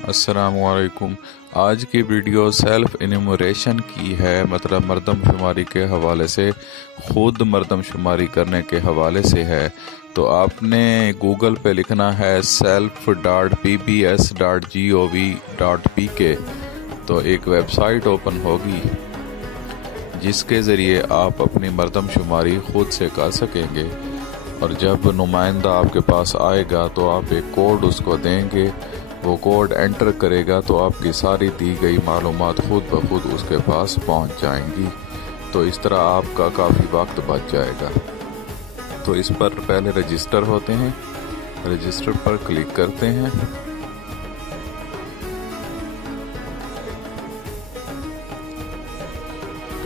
अस्सलामुअलैकुम। आज की वीडियो सेल्फ इन्यूमरेशन की है, मतलब मरदमशुमारी के हवाले से, ख़ुद मरदमशुमारी करने के हवाले से है। तो आपने गूगल पे लिखना है self.pbs.gov.pk। तो एक वेबसाइट ओपन होगी जिसके ज़रिए आप अपनी मरदमशुमारी ख़ुद से कर सकेंगे। और जब नुमाइंदा आपके पास आएगा तो आप एक कोड उसको देंगे, वो कोड एंटर करेगा तो आपकी सारी दी गई मालूमात खुद ब खुद उसके पास पहुंच जाएंगी। तो इस तरह आपका काफ़ी वक्त बच जाएगा। तो इस पर पहले रजिस्टर होते हैं, रजिस्टर पर क्लिक करते हैं। तो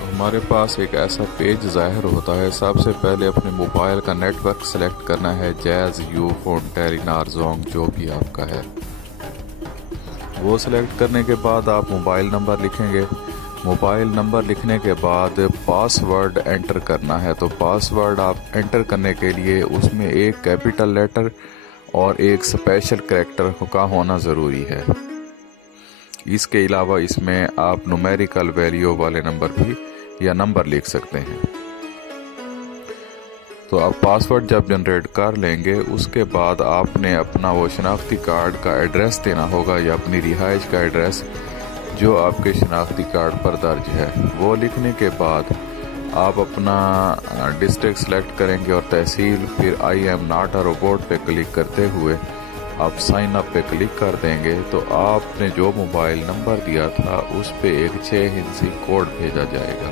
हमारे पास एक ऐसा पेज ज़ाहिर होता है। सबसे पहले अपने मोबाइल का नेटवर्क सेलेक्ट करना है, जैज़, यूफोन, टेलीनार, जोंग, जो भी आपका है वो सिलेक्ट करने के बाद आप मोबाइल नंबर लिखेंगे। मोबाइल नंबर लिखने के बाद पासवर्ड एंटर करना है। तो पासवर्ड आप एंटर करने के लिए उसमें एक कैपिटल लेटर और एक स्पेशल कैरेक्टर का होना ज़रूरी है। इसके अलावा इसमें आप न्यूमेरिकल वैल्यू वाले नंबर भी या नंबर लिख सकते हैं। तो आप पासवर्ड जब जनरेट कर लेंगे उसके बाद आपने अपना वो शनाख्ती कार्ड का एड्रेस देना होगा या अपनी रिहाइश का एड्रेस जो आपके शनाख्ती कार्ड पर दर्ज है वो लिखने के बाद आप अपना डिस्ट्रिक्ट सेलेक्ट करेंगे और तहसील, फिर I am not a robot पे क्लिक करते हुए आप साइन अप पे क्लिक कर देंगे। तो आपने जो मोबाइल नंबर दिया था उस पे एक 6 हिंदी कोड भेजा जाएगा।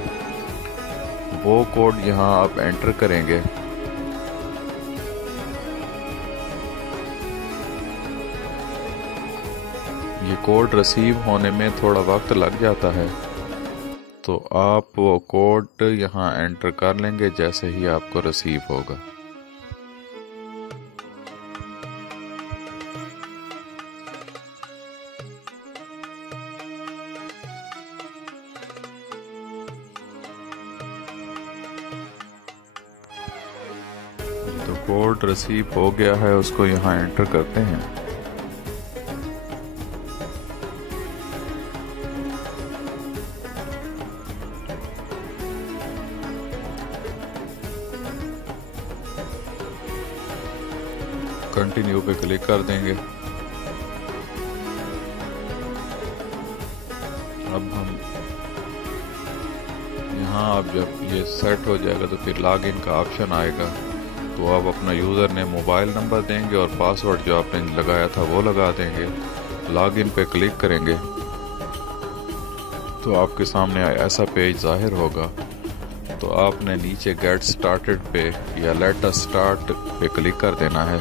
वो कोड यहाँ आप एंटर करेंगे। ये कोड रिसीव होने में थोड़ा वक्त लग जाता है, तो आप वो कोड यहाँ एंटर कर लेंगे जैसे ही आपको रिसीव होगा। तो कोड रिसीव हो गया है, उसको यहाँ एंटर करते हैं। कंटिन्यू पे क्लिक कर देंगे। अब हम यहाँ अब जब ये सेट हो जाएगा तो फिर लॉगिन का ऑप्शन आएगा। तो आप अपना यूज़र ने मोबाइल नंबर देंगे और पासवर्ड जो आपने लगाया था वो लगा देंगे। लॉगिन पे क्लिक करेंगे तो आपके सामने ऐसा पेज ज़ाहिर होगा। तो आपने नीचे गेट स्टार्टेड पे या लेट अस स्टार्ट पे क्लिक कर देना है।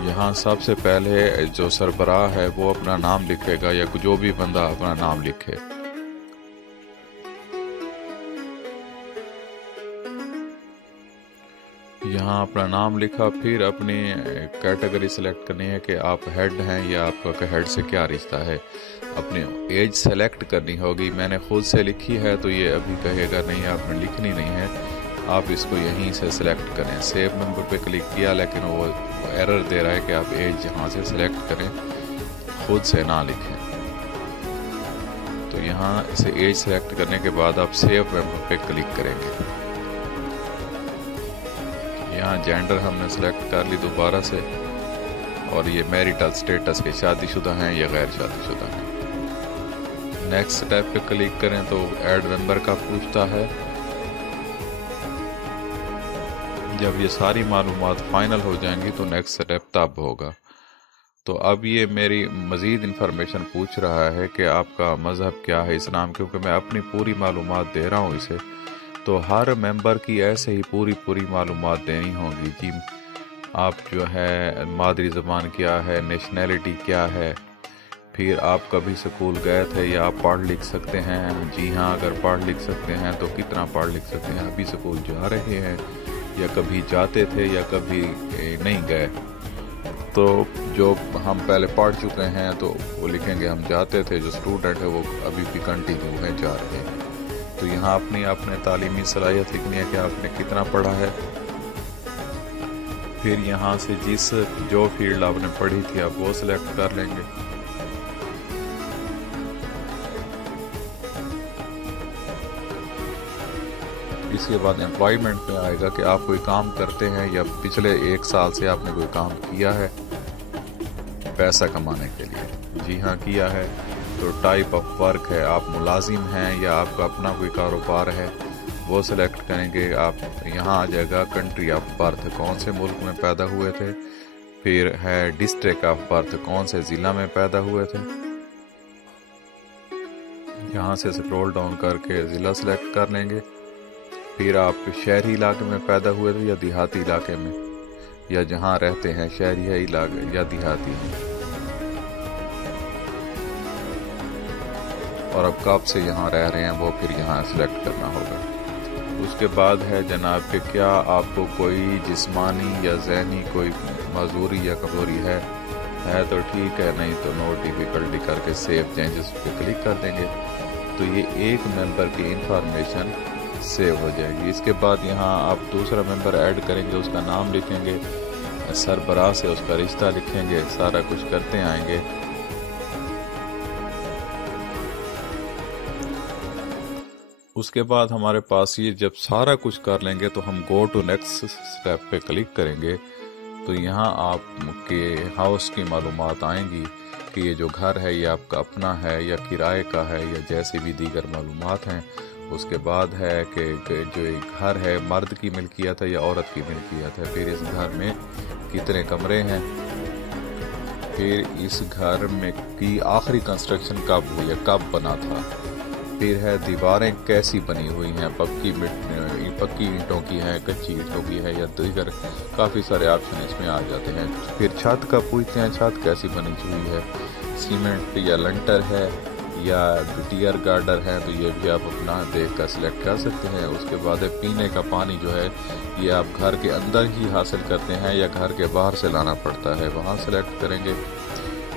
यहाँ सबसे पहले जो सरबराह है वो अपना नाम लिखेगा या जो भी बंदा अपना नाम लिखे। यहाँ अपना नाम लिखा, फिर अपनी कैटेगरी सिलेक्ट करनी है कि आप हेड हैं या आपका हेड से क्या रिश्ता है। अपनी एज सेलेक्ट करनी होगी। मैंने खुद से लिखी है तो ये अभी कहेगा नहीं, आपने लिखनी नहीं है, आप इसको यहीं से सिलेक्ट करें। सेव नंबर पे क्लिक किया लेकिन वो एरर दे रहा है कि आप एज यहाँ से सिलेक्ट करें, खुद से ना लिखें। तो यहाँ से एज सेलेक्ट करने के बाद आप सेव नंबर पे क्लिक करेंगे। यहाँ जेंडर हमने सेलेक्ट कर ली दोबारा से, और ये मैरिटल स्टेटस के शादीशुदा हैं या गैर शादीशुदा हैं। नेक्स्ट स्टेप पे क्लिक करें तो ऐड मेंबर का पूछता है। जब ये सारी मालूमात फाइनल हो जाएंगी तो नेक्स्ट स्टेप तब होगा। तो अब ये मेरी मज़ीद इंफॉर्मेशन पूछ रहा है कि आपका मज़हब क्या है, इस्लाम, क्योंकि मैं अपनी पूरी मालूमात दे रहा हूँ इसे। तो हर मेंबर की ऐसे ही पूरी मालूमात देनी होगी जी। आप जो है मादरी ज़बान क्या है, नेशनैलिटी क्या है, फिर आप कभी स्कूल गए थे या आप पढ़ लिख सकते हैं। जी हाँ, अगर पढ़ लिख सकते हैं तो कितना पढ़ लिख सकते हैं, अभी स्कूल जा रहे हैं या कभी जाते थे या कभी नहीं गए। तो जो हम पहले पढ़ चुके हैं तो वो लिखेंगे हम जाते थे, जो स्टूडेंट है वो अभी भी कंटिन्यू है, जा रहे हैं। तो यहाँ अपनी आपने तालीमी सलाहियत लिखनी है कि आपने कितना पढ़ा है। फिर यहाँ से जो फील्ड आपने पढ़ी थी आप वो सिलेक्ट कर लेंगे। इसके बाद एम्प्लॉयमेंट में आएगा कि आप कोई काम करते हैं या पिछले 1 साल से आपने कोई काम किया है पैसा कमाने के लिए। जी हाँ, किया है। तो टाइप ऑफ वर्क है, आप मुलाजिम हैं या आपका अपना कोई कारोबार है, वो सिलेक्ट करेंगे आप। यहाँ आ जाएगा कंट्री ऑफ बर्थ, कौन से मुल्क में पैदा हुए थे। फिर है डिस्ट्रिक्ट ऑफ बर्थ, कौन से ज़िला में पैदा हुए थे। यहाँ से स्क्रॉल डाउन करके ज़िला सिलेक्ट कर लेंगे। फिर आप शहरी इलाके में पैदा हुए थे या देहाती इलाके में, या जहाँ रहते हैं शहरी है इलाके या देहाती है, और अब कब से यहाँ रह रहे हैं वो फिर यहाँ सेलेक्ट करना होगा। उसके बाद है जनाब कि क्या आपको कोई जिस्मानी या ज़हनी कोई मजबूरी या कमजोरी है तो ठीक है, नहीं तो नो डिफ़िकल्टी करके सेव चेंजेस पे क्लिक कर देंगे। तो ये एक मेंबर की इंफॉर्मेशन सेव हो जाएगी। इसके बाद यहाँ आप दूसरा मेंबर ऐड करेंगे, उसका नाम लिखेंगे, सरबराह से उसका रिश्ता लिखेंगे, सारा कुछ करते आएंगे। उसके बाद हमारे पास ये जब सारा कुछ कर लेंगे तो हम गो टू नेक्स्ट स्टेप पे क्लिक करेंगे। तो यहाँ आपके हाउस की मालूमात आएंगी कि ये जो घर है ये आपका अपना है या किराए का है या जैसी भी दीगर मालूमात हैं। उसके बाद है कि जो एक घर है मर्द की मिल्कियत है या औरत की मिल्कियत है। फिर इस घर में कितने कमरे हैं, फिर इस घर में की आखिरी कंस्ट्रक्शन कब हुई है, कब बना था। फिर है दीवारें कैसी बनी हुई हैं, पक्की ईंटों की हैं, कच्ची ईंटों की है या दीगर काफ़ी सारे ऑप्शन इसमें आ जाते हैं। फिर छत का पूछते हैं, छत कैसी बनी हुई है, सीमेंट या लंटर है या टियर गार्डर है, तो ये भी आप अपना देख कर सिलेक्ट कर सकते हैं। उसके बाद है पीने का पानी जो है ये आप घर के अंदर ही हासिल करते हैं या घर के बाहर से लाना पड़ता है, वहाँ सेलेक्ट करेंगे।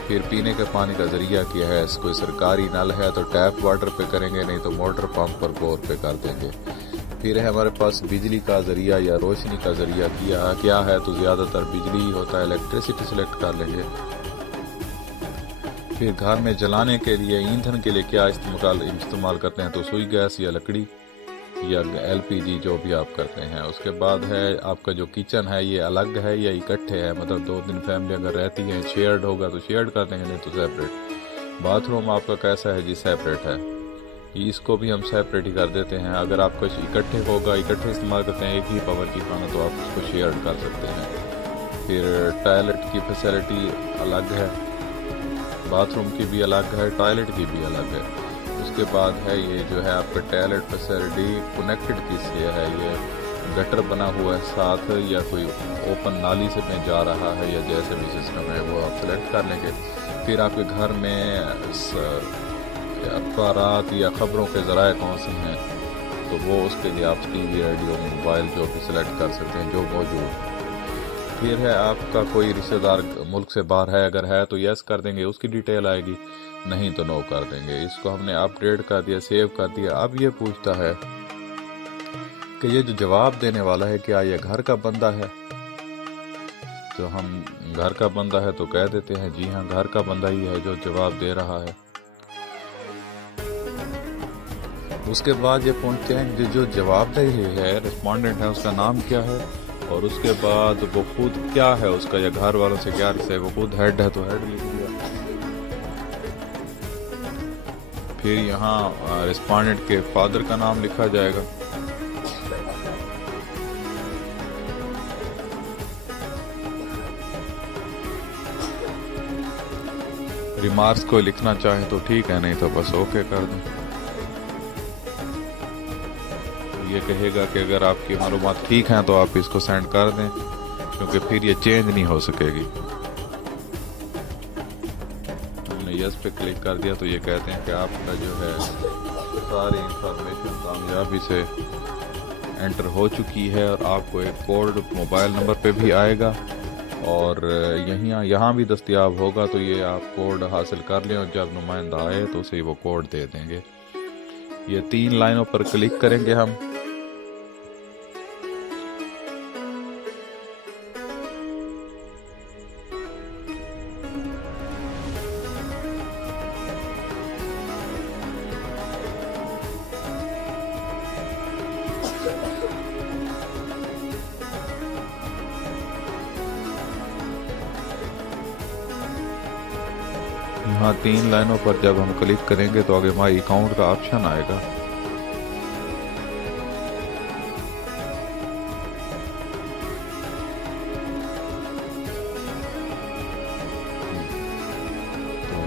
फिर पीने के पानी का ज़रिया क्या है, कोई सरकारी नल है तो टैप वाटर पे करेंगे, नहीं तो मोटर पंप पर बोर पे कर देंगे। फिर है हमारे पास बिजली का ज़रिया या रोशनी का ज़रिया क्या है, तो ज़्यादातर बिजली ही होता है, इलेक्ट्रिसिटी सेलेक्ट कर लेंगे। फिर घर में जलाने के लिए ईंधन के लिए क्या इस्तेमाल करते हैं, तो सुई गैस या लकड़ी या LPG जो भी आप करते हैं। उसके बाद है आपका जो किचन है ये अलग है या इकट्ठे है, मतलब 2-3 फैमिली अगर रहती हैं शेयर्ड होगा तो शेयर्ड कर देंगे, नहीं तो सेपरेट। बाथरूम आपका कैसा है जी, सेपरेट है, इसको भी हम सेपरेट ही कर देते हैं। अगर आपका इकट्ठे होगा, इकट्ठे इस्तेमाल करते हैं एक ही पावर की खाना, तो आप उसको शेयर्ड कर सकते हैं। फिर टॉयलेट की फैसिलिटी अलग है, बाथरूम की भी अलग है, टॉयलेट की भी अलग है। उसके बाद है ये जो है आपका टॉयलेट फैसिलिटी कनेक्टेड किससे है, ये गटर बना हुआ है साथ या कोई ओपन नाली से में जा रहा है या जैसे भी सिस्टम है वो आप सेलेक्ट कर लेंगे। फिर आपके घर में अखबारात या ख़बरों के ज़राए कौन से हैं, तो वो उसके लिए आप TV, रेडियो, मोबाइल जो भी सिलेक्ट कर सकते हैं जो मौजूद। फिर है आपका कोई रिश्तेदार मुल्क से बाहर है, अगर है तो यस कर देंगे, उसकी डिटेल आएगी, नहीं तो नो कर देंगे। इसको हमने अपडेट कर दिया, सेव कर दिया। अब ये पूछता है कि ये जो जवाब देने वाला है क्या ये घर का बंदा है, तो हम घर का बंदा है तो कह देते हैं जी हाँ घर का बंदा ही है जो जवाब दे रहा है। उसके बाद ये पूछते हैं जो जवाब दे है रिस्पोंडेंट है उसका नाम क्या है, और उसके बाद वो खुद क्या है उसका या घर वालों से क्या रिश्ता है, वो खुद हेड है तो हेड लिख दिया। फिर यहाँ रिस्पोंडेंट के फादर का नाम लिखा जाएगा। रिमार्क्स को लिखना चाहे तो ठीक है, नहीं तो बस ओके कर दें। ये कहेगा कि अगर आपकी मालूमात ठीक हैं तो आप इसको सेंड कर दें, क्योंकि फिर ये चेंज नहीं हो सकेगी। हमने यस पे क्लिक कर दिया तो ये कहते हैं कि आपका जो है सारी इंफॉर्मेशन कामयाबी से एंटर हो चुकी है, और आपको एक कोड मोबाइल नंबर पे भी आएगा और यहाँ भी दस्तयाब होगा। तो ये आप कोड हासिल कर लें और जब नुमाइंदा आए तो उसे वो कोड दे देंगे। ये 3 लाइनों पर क्लिक करेंगे हम। यहाँ 3 लाइनों पर जब हम क्लिक करेंगे तो आगे माई अकाउंट का ऑप्शन आएगा। तो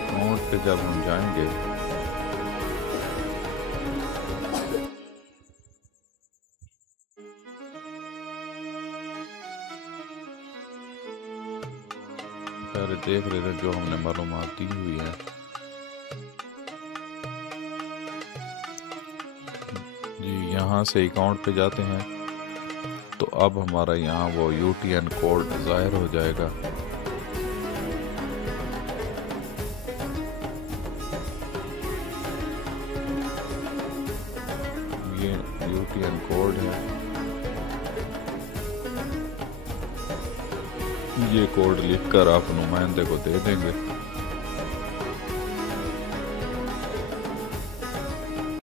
अकाउंट पे जब हम जाएंगे पहले देख लेते हैं जो हमने मालूमात दी हुई है। जी यहाँ से अकाउंट पे जाते हैं तो अब हमारा यहाँ वो UTN कोड ज़ाहिर हो जाएगा। ये UTN कोड है, ये कोड लिखकर आप नुमाइंदे को दे देंगे।